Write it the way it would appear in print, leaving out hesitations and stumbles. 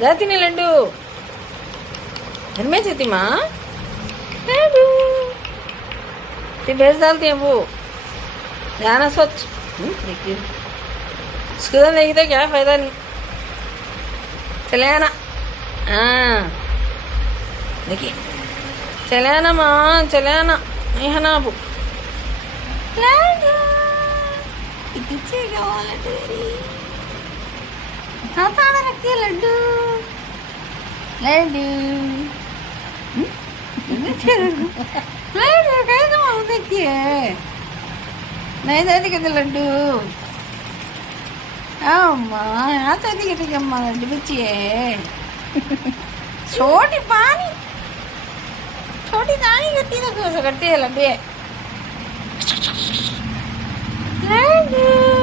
जाती नहीं लड्डू घर में जाती माँ लड्डू भेज डालती है वो जाना सोच। देखिए उसको तो देखते क्या फायदा नहीं चले आना। हाँ देखिए चले आना माँ चले आना नहीं है ना अब लड्डू कितने लड्डू हाँ ताना रखती है लड्डू लड्डू लड्डू कैसे माँ देखती है नहीं जाती कहते लड्डू अम्मा यहाँ तो कहती अम्मा लड्डू बच्ची है छोटी पानी छोटी दानी करती तो कैसे करती है लड्डू लड्डू